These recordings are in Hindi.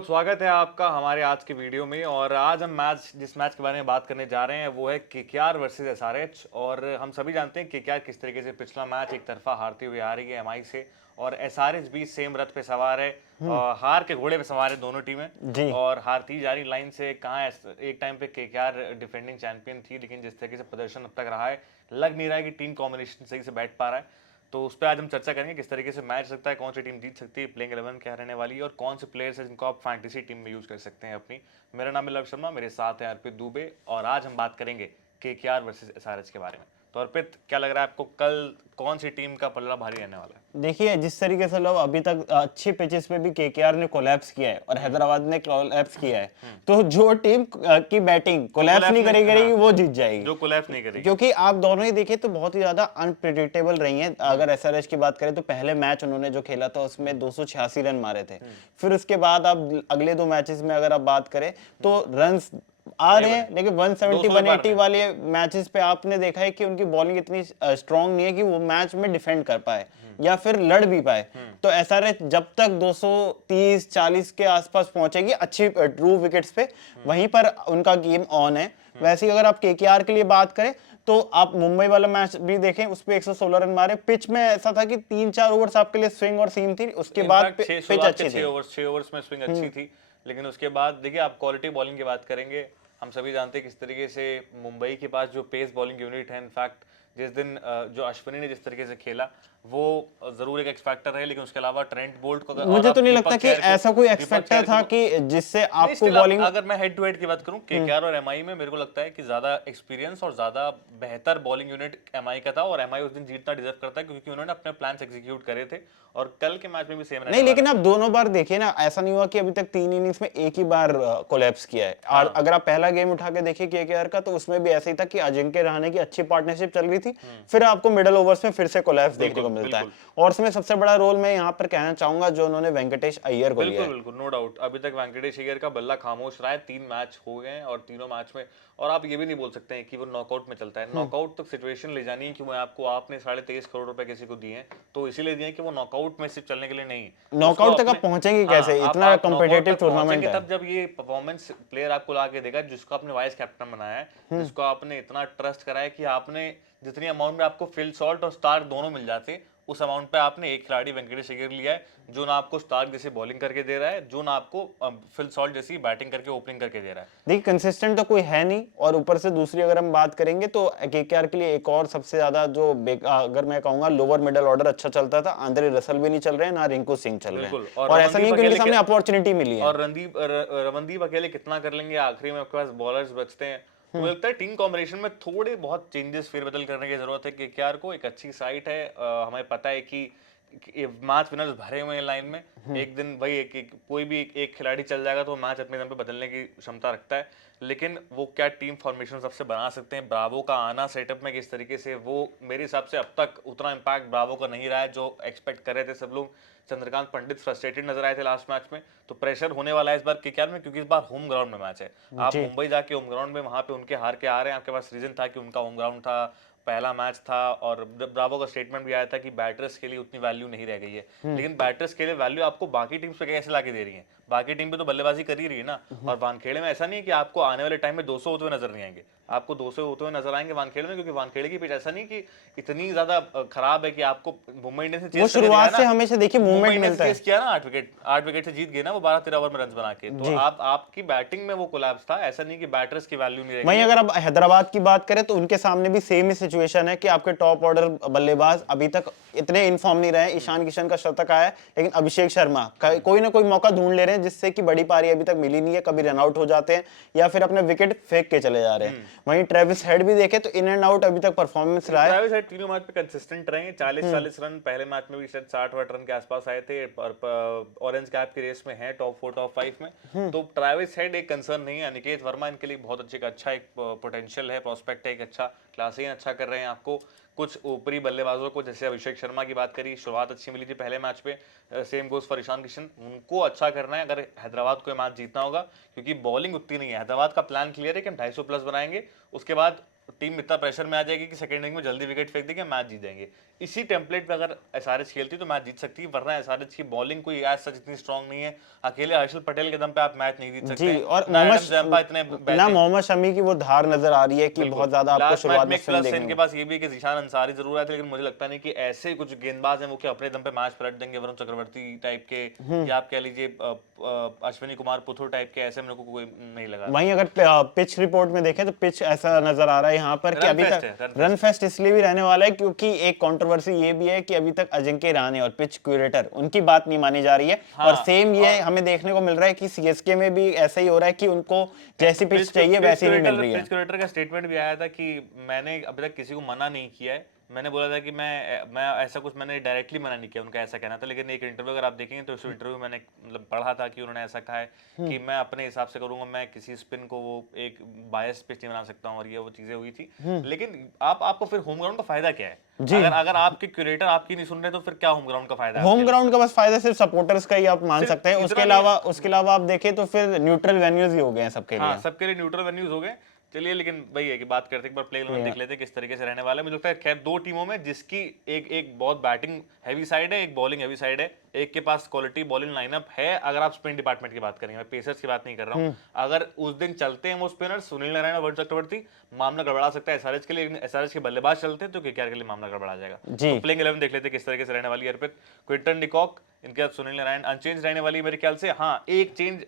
बहुत स्वागत है आपका हमारे आज के वीडियो में। और आज हम जिस मैच के बारे में बात करने जा रहे हैं वो है केकेआर वर्सेस एसआरएच। और हम सभी जानते हैं केकेआर किस तरीके से पिछला मैच एक तरफा हारते हुए आ रही है एमआई से, और एसआरएच भी सेम रथ पे सवार है, और हार के घोड़े पे सवार है दोनों टीमें। जी। और हारती जा रही लाइन से कहाँ एक टाइम पे केकेआर डिफेंडिंग चैंपियन थी, लेकिन जिस तरीके से प्रदर्शन अब तक रहा है लग नहीं रहा है कि टीम कॉम्बिनेशन सही से बैठ पा रहा है। तो उस पर आज हम चर्चा करेंगे किस तरीके से मैच सकता है, कौन सी टीम जीत सकती है, प्लेइंग 11 क्या रहने वाली है और कौन से प्लेयर्स हैं जिनको आप फैंटेसी टीम में यूज कर सकते हैं अपनी। मेरा नाम है लव शर्मा, मेरे साथ है अर्पित दुबे, और आज हम बात करेंगे केकेआर वर्सेस एसआरएच के बारे में। तो अर्पित, क्या लग रहा है आपको कल कौन सी टीम का पलड़ा भारी रहने वाला है? देखिए, जिस तरीके से लोग अभी तक अच्छी पिचेस पे भी केकेआर ने कोलैप्स किया है और हैदराबाद ने कोलैप्स किया है, तो जो टीम की बैटिंग कोलैप्स नहीं करेगी वो जीत जाएगी। जो कोलैप्स नहीं करेगी, क्योंकि आप दोनों ही देखें तो बहुत ही ज्यादा अनप्रिडिक्टेबल रही हैं। अगर एसआरएच की बात करें तो पहले मैच उन्होंने जो खेला था उसमें 286 रन मारे थे। फिर उसके बाद आप अगले दो मैचेस में अगर आप बात करें तो रन्स आ रहे हैं, लेकिन 170 180 वाले मैचेस पे आपने देखा है कि उनकी बॉलिंग इतनी स्ट्रांग नहीं है कि वो मैच में डिफेंड कर पाए या फिर लड़ भी पाए। तो एसआरएच जब तक 230 40 के आसपास पहुंचेगी अच्छी ट्रू विकेट्स पे, वहीं पर उनका गेम ऑन है। वैसे ही अगर आप केकेआर के लिए बात करें तो आप मुंबई वाला मैच भी देखें, उस पे 116 रन मारे। पिच में ऐसा था कि 3-4 ओवर्स आपके लिए स्विंग और सीम थी, उसके बाद पिच अच्छी थी। 6 ओवर्स में स्विंग अच्छी थी, लेकिन उसके बाद देखिए आप क्वालिटी बॉलिंग की बात करेंगे। हम सभी जानते हैं किस तरीके से मुंबई के पास जो पेस बॉलिंग यूनिट है, इनफैक्ट जिस दिन जो अश्विनी ने जिस तरीके से खेला वो जरूर एक एक्स फैक्टर है, लेकिन उसके अलावा ट्रेंट बोल्ट को मुझे तो नहीं लगता कि ऐसा कोई एक्स फैक्टर था कि जिससे आपको बॉलिंग। अगर मैं हेड टू हेड की बात करूं केकेआर और एमआई में, मेरे को लगता है कि ज्यादा एक्सपीरियंस और ज्यादा बेहतर बॉलिंग यूनिट एमआई का था, और एमआई उस दिन जीतना डिजर्व करता है क्योंकि उन्होंने अपने प्लान्स एग्जीक्यूट करे थे। और कल के मैच में भी सेम नहीं, लेकिन आप दोनों बार देखिए ना, ऐसा नहीं हुआ कि अभी तक 3 इनिंग्स में एक ही बार कोलैप्स किया है। और अगर आप पहला गेम उठा के देखिए केकेआर का, तो उसमें भी ऐसा ही था कि अजिंक्य रहाणे की अच्छी पार्टनरशिप चल रही थी, फिर आपको मिडिल ओवर्स में फिर से कोलैप्स देखने को मिलता है। और उसमें सबसे बड़ा रोल मैं यहाँ पर कहना चाहूंगा जो उन्होंने वेंकटेश अय्यर को लिया है। बिल्कुल, नो डाउट। अभी तक वेंकटेश अय्यर का बल्ला खामोश रहा है, 3 मैच हो गए हैं और तीनों मैच में, और आप ये भी नहीं बोल सकते हैं कि वो नॉकआउट में चलता है। नॉकआउट तक सिचुएशन ले जानी है कि आपने 23.5 करोड़ रुपए किसी को दिए हैं, तो इसीलिए दिए कि वो नॉकआउट में सिर्फ चलने के लिए नहीं, नॉकआउट तक आप पहुंचेंगे कैसे? इतना कॉम्पिटिटिव टूर्नामेंट है। तब जब ये परफॉर्मेंस प्लेयर आपको ला के देगा जिसको आपने वाइस कैप्टन बनाया है, जिसको आपने इतना ट्रस्ट करा है कि आपने जितनी अमाउंट में आपको फिल सॉल्ट और स्टार्क दोनों मिल जाते, उस अमाउंट पे आपने एक खिलाड़ी वेंकटेश अय्यर लिया है जो ना आपको स्टार्क जैसे बॉलिंग करके दे रहा है, जो ना आपको फिल सॉल्ट जैसी बैटिंग करके ओपनिंग करके दे रहा है। देखिए, कंसिस्टेंट तो कोई है नहीं, और ऊपर से दूसरी अगर हम बात करेंगे तो केकेआर के लिए एक और सबसे ज्यादा जो अगर मैं कहूंगा लोअर मिडिल ऑर्डर अच्छा चलता था, आंद्रे रसल भी नहीं चल रहे हैं, ना रिंकू सिंह चल रहे हैं, और ऐसा नहीं है कि उनके सामने अपॉर्चुनिटी मिली है। और रमनदीप अकेले कितना कर लेंगे? आखिरी में आपके पास बॉलर्स बचते हैं। तो मुझे लगता है टीम कॉम्बिनेशन में थोड़े बहुत चेंजेस फेरबदल करने की जरूरत है। केकेआर को एक अच्छी साइट है, हमें पता है कि मैच विनर्स भरे हुए हैं लाइन में। एक दिन भाई कोई भी एक खिलाड़ी चल जाएगा तो मैच अपने दम पे बदलने की क्षमता रखता है, लेकिन वो क्या टीम फॉर्मेशन सबसे बना सकते हैं? ब्रावो का आना सेटअप में किस तरीके से, वो मेरे हिसाब से अब तक उतना इम्पैक्ट ब्रावो का नहीं रहा है जो एक्सपेक्ट कर रहे थे सब लोग। चंद्रकांत पंडित फ्रस्ट्रेटेड नजर आए थे लास्ट मैच में, तो प्रेशर होने वाला है इस बार केकेआर में, क्योंकि इस बार होम ग्राउंड में मैच है। आप मुंबई जाके होम ग्राउंड में वहां पे उनके हार के आ रहे हैं, आपके पास रीजन था कि उनका होम ग्राउंड था, पहला मैच था, और ब्रावो का स्टेटमेंट भी आया था कि बैटर्स के लिए उतनी वैल्यू नहीं रह गई है। लेकिन बैटर्स के लिए वैल्यू आपको बाकी टीम्स पे कैसे लाके दे रही है? बाकी टीम पे तो बल्लेबाजी कर ही रही है ना। और वानखेड़े में ऐसा नहीं है कि आपको आने वाले टाइम में 200 होते हुए नजर नहीं आएंगे, आपको 200 होते हुए नजर आएंगे वानखेड़े में, क्योंकि वानखेड़े की पिच ऐसा नहीं कि इतनी ज्यादा खराब है कि आपको मुंबई इंडियंस वो शुरुआत से हमेशा देखिए मूवमेंट मिलता है। किया ना, 8 विकेट से जीत गए ना वो 12-13 ओवर में रन बना के। तो आपकी बैटिंग में वो कोलैप्स था, ऐसा नहीं कि बैटर्स की वैल्यू नहीं रही। वहीं अगर आप हैदराबाद की बात करें तो उनके सामने भी सेम ही सिचुएशन है कि आपके टॉप ऑर्डर बल्लेबाज अभी तक इतने इनफॉर्म नहीं रहे। ईशान किशन का शतक आया, लेकिन अभिषेक शर्मा कोई ना कोई मौका ढूंढ ले रहे हैं, जिससे कि बड़ी पारी अभी तक मिली नहीं है। कभी रन आउट हो जाते हैं या फिर अपने विकेट फेंक के चले जा रहे हैं। वहीं ट्रेविस हेड भी देखे तो इन एंड आउट अभी तक परफॉर्मेंस रहा है। ट्रेविस हेड तीनों मैच पे कंसिस्टेंट रहे, 40-40 रन, पहले मैच में भी शायद 60-60 रन के आसपास आए थे, और ऑरेंज कैप की रेस में है टॉप 4 टॉप 5 में। तो ट्रेविस हेड एक कंसर्न नहीं है। अनिकेत वर्मा इनके लिए बहुत अच्छा एक पोटेंशियल है, प्रोस्पेक्ट है, एक अच्छा क्लास अच्छा कर रहे हैं। आपको कुछ ऊपरी बल्लेबाजों को, जैसे अभिषेक शर्मा की बात करी, शुरुआत अच्छी मिली थी पहले मैच पे, same goes for Ishan Kishan, उनको अच्छा करना है अगर हैदराबाद को मैच जीतना होगा, क्योंकि बॉलिंग उतनी नहीं है। हैदराबाद का प्लान क्लियर है कि हम 250 प्लस बनाएंगे उसके बाद टीम इतना प्रेशर में आ जाएगी कि सेकंड इनिंग में जल्दी विकेट फेंक देंगे, मैच जीत जाएंगे। इसी टेम्पलेट पे अगर एसआरएच खेलती तो मैच जीत सकती है, वरना एसआरएच की बॉलिंग कोई एज सच इतनी स्ट्रांग नहीं है। अकेले हर्षल पटेल के दम पे आप मैच नहीं जीत सकते। जी, और ना एडम जम्पा इतने ना मोहम्मद शमी की वो धार नजर आ रही है कि बहुत ज्यादा आपको लास्ट शुरुआत मैच में में एक स्पिन प्लस है देखने इनके पास ये भी कि जीशान अंसारी जरूर आए थे, लेकिन मुझे लगता नहीं कि ऐसे कुछ गेंदबाज हैं वो कि अपने दम पे मैच पलट देंगे। वरुण चक्रवर्ती टाइप के या आप कह लीजिए अश्विनी कुमार पुथुर टाइप के, ऐसे मेरे को कोई नहीं लगा। वहीं अगर पिच रिपोर्ट में देखें तो पिच ऐसा नजर आ रहा है यहाँ पर कि रन अभी फेस्ट तक है, रन फेस्ट इसलिए भी रहने वाला है क्योंकि एक कंट्रोवर्सी ये भी है कि अभी तक अजिंक्य रहाणे और पिच क्यूरेटर उनकी बात नहीं मानी जा रही है। हाँ, और सेम ये हमें देखने को मिल रहा है कि सीएसके में भी ऐसा ही हो रहा है कि उनको जैसी पिच चाहिए वैसी नहीं मिल रही है। पिच क्यूरेटर का स्टेटमेंट भी आया था कि मैंने अभी तक किसी को मना नहीं किया है, मैंने बोला था कि मैं ऐसा कुछ मैंने डायरेक्टली मना नहीं किया, उनका ऐसा कहना था। लेकिन एक इंटरव्यू अगर आप देखेंगे तो उस इंटरव्यू में मैंने मतलब पढ़ा था कि उन्होंने ऐसा कहा है कि मैं अपने हिसाब से करूंगा, मैं किसी स्पिन को वो एक बायस पिच नहीं बना सकता हूँ, और ये वो चीजें हुई थी। लेकिन आपको फिर होम ग्राउंड का फायदा क्या है? अगर आपके क्यूरेटर आपकी नहीं सुन रहे तो फिर क्या होम ग्राउंड का फायदा है? होम ग्राउंड का बस फायदा सिर्फ सपोर्टर्स का ही आप मान सकते हैं। उसके अलावा आप देखें तो फिर न्यूट्रल वेन्यूज ही हो गए हैं सबके लिए। हाँ, सबके लिए न्यूट्रल वेन्यूज हो गए। चलिए, लेकिन वही है कि बात करते हैं, एक बार प्ले इलेवन देख लेते हैं किस तरीके से रहने वाला है। मुझे लगता है खैर दो टीमों में जिसकी एक बहुत बैटिंग हैवी साइड है, एक बॉलिंग हैवी साइड है, एक के पास क्वालिटी बॉलिंग लाइनअप है। अगर आप स्पिन डिपार्टमेंट की बात करेंगे, मैं पेसर्स की बात नहीं कर रहा हूँ, अगर उस दिन चलते हैं वो स्पिनर सुनील नारायण और वरुण चक्रवर्ती, मामला गड़बड़ा सकता है एसआरएच के लिए। लेकिन एसआरएच के बल्लेबाज चलते हैं तो केकेआर के लिए मामला गड़बड़ा जाएगा। तो प्लेइंग 11 देख लेते हैं किस तरीके से रहने वाली है। अर्पित, क्विंटन डिकॉक, इनके साथ सुनील नारायण अनचेंज रहने वाली है मेरे ख्याल से। हाँ, एक चेंज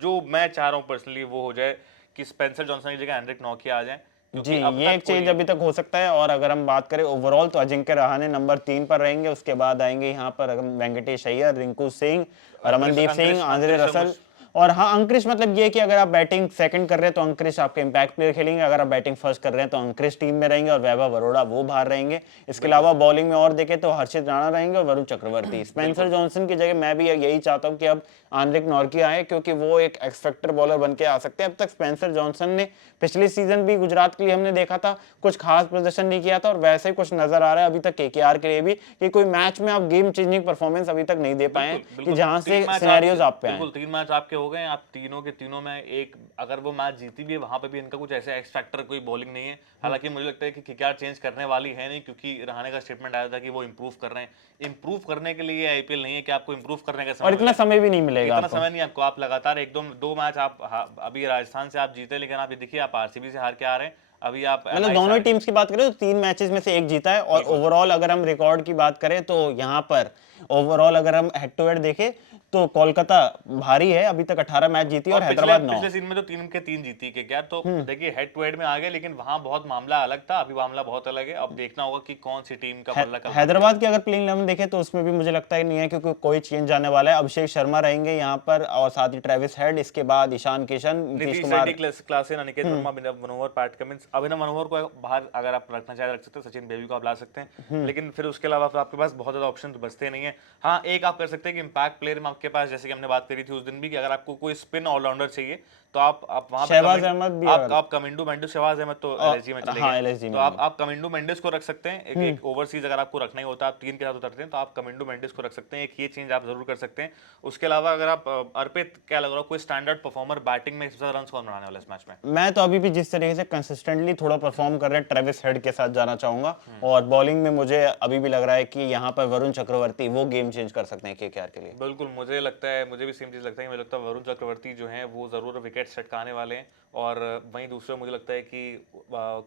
जो मैं चाह रहा हूँ पर्सनली वो हो जाए कि स्पेंसर जॉनसन की जगह एंड्रिक नॉकिया आ जाए। जी, ये एक चेंज अभी तक हो सकता है। और अगर हम बात करें ओवरऑल तो अजिंक्य रहाणे नंबर 3 पर रहेंगे। उसके बाद आएंगे यहाँ पर वेंकटेश अय्यर, रिंकू सिंह, रमनदीप सिंह, आंद्रे रसल। और हाँ, अंक्रिश मतलब ये कि अगर आप बैटिंग सेकंड कर रहे हैं तो अंक्रिश आपके इंपैक्ट प्लेयर खेलेंगे, अगर आप बैटिंग फर्स्ट कर रहे हैं तो अंक्रिश टीम में रहेंगे और वैभव अरोड़ा वो बाहर रहेंगे। इसके अलावा बॉलिंग में और देखें तो हर्षित राणा रहेंगे और वरुण चक्रवर्ती। स्पेंसर जॉनसन की जगह मैं भी यही चाहता हूँ कि अब आंद्रिक नॉर्किया आए, क्योंकि वो एक एक्सपेक्टर बॉलर बन के आ सकते हैं। अब तक स्पेंसर जॉनसन ने पिछले सीजन भी गुजरात के लिए हमने देखा था कुछ खास प्रदर्शन नहीं किया था, और वैसे ही कुछ नजर आ रहा है अभी तक केकेआर के लिए भी कि कोई मैच में आप गेम चेंजिंग परफॉर्मेंस अभी तक नहीं दे पाए कि जहां से सिनेरियोज आप पे आए। बिल्कुल, 3 मैच आपके हो गए, आप तीनों के तीनों में एक अगर वो मैच जीती भी है वहां पे भी इनका कुछ ऐसे एक्स फैक्टर कोई बॉलिंग नहीं है। हालांकि मुझे लगता है कि केकेआर चेंज करने वाली है नहीं, क्योंकि रहाणे का स्टेटमेंट आया था कि वो इंप्रूव कर रहे हैं। इंप्रूव करने के लिए आईपीएल नहीं है कि आपको इंप्रूव करने का समय, और इतना समय भी नहीं मिलेगा, इतना समय नहीं आपको। आप लगातार दो मैच आप अभी राजस्थान से आप जीते, लेकिन आप ये देखिए आप आरसीबी से हार के आ रहे हैं। अभी आप मतलब दोनों ही टीम्स की बात करें तो 3 मैचेस में से एक जीता है। और ओवरऑल अगर हम रिकॉर्ड की बात करें तो यहाँ पर ओवरऑल अगर हम हेड टू हेड देखें तो कोलकाता भारी है, अभी तक 18 मैच जीती और हैदराबाद 9। पिछले सीजन में तो 3 के 3 जीती केकेआर, तो देखिए हेड टू हेड में आ गए, लेकिन वहां बहुत मामला अलग था, अभी मामला बहुत अलग है। अब देखना होगा कि कौन सी टीम का बल्ला कम। हैदराबाद की अगर प्लेइंग 11 देखें तो उसमें भी मुझे लगता है नहीं है, क्योंकि कोई चेंज आने वाला है। अभिषेक शर्मा रहेंगे यहाँ पर और साथ ही ट्रेविस हेड, इसके बाद ईशान किशन, नीतीश कुमार, क्लासेन, अनिकेत वर्मा, अभिनव मनोहर, पैट कमिंस। अभिनव मनोहर को बाहर अगर आप रखना चाहे रख सकते हैं, सचिन बेबी को आप ला सकते हैं, लेकिन फिर उसके अलावा आपके पास बहुत ज्यादा ऑप्शन बचते नहीं है। हाँ, एक आप कर सकते हैं कि इंपैक्ट प्लेयर में आपके पास, जैसे कि हमने बात करी थी उस दिन भी, कि अगर आपको कोई स्पिन ऑलराउंडर चाहिए तो आप वहां पे शहबाज अहमद भी, आप कमिंडो मेंडिस, शहबाज अहमद तो एलएसजी में चले गए, तो आप कमिंडो मेंडिस को रख सकते हैं। एक ओवरसीज अगर आपको रखना ही होता है, आप 3 के साथ उतरते हैं तो आप कमिंडो मेंडिस को रख सकते हैं। एक ये चेंज आप जरूर कर सकते हैं। उसके अलावा अगर आप अर्पित क्या लग रहा है कोई स्टैंडर्ड परफॉर्मर बैटिंग में सबसे ज्यादा रन कौन बनाने वाला है इस मैच में? मैं तो अभी भी जिस तरीके से कंसिस्टेंटली थोड़ा परफॉर्म कर रहे हैं ट्रेविस हेड के साथ जाना चाहूंगा। और बॉलिंग में मुझे अभी भी लग रहा है कि यहाँ पर वरुण चक्रवर्ती वो गेम चेंज कर सकते हैं केकेआर के लिए। बिल्कुल, मुझे लगता है, मुझे भी सेम चीज लगता है। मुझे लगता है वरुण चक्रवर्ती जो हैं वो जरूर विकेट छटकाने वाले हैं। और वहीं दूसरा मुझे लगता है कि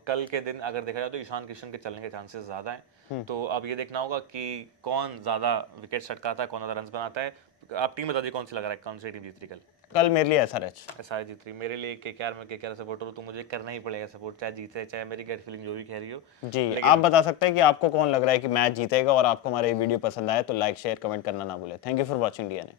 कल के दिन अगर देखा जाए तो ईशान किशन के चलने के चांसेस ज्यादा हैं। तो अब ये देखना होगा कि कौन ज्यादा विकेट छटकाता है, कौन ज्यादा रन बनाता है। आप टीम बता दी कौन सी लग रहा है, कौन सी टीम जीत रही कल? मेरे लिए एसआरएच जीत रही। मेरे लिए केकेआर, में केकेआर सपोर्टर हूं तो मुझे करना ही पड़ेगा सपोर्ट, चाहे जीते चाहे मेरी गट फीलिंग जो भी कह रही हो। जी, आप बता सकते हैं कि आपको कौन लग रहा है कि मैच जीतेगा। और आपको हमारा ये वीडियो पसंद आए तो लाइक शेयर कमेंट करना ना भूलें। Thank you for watching DNA.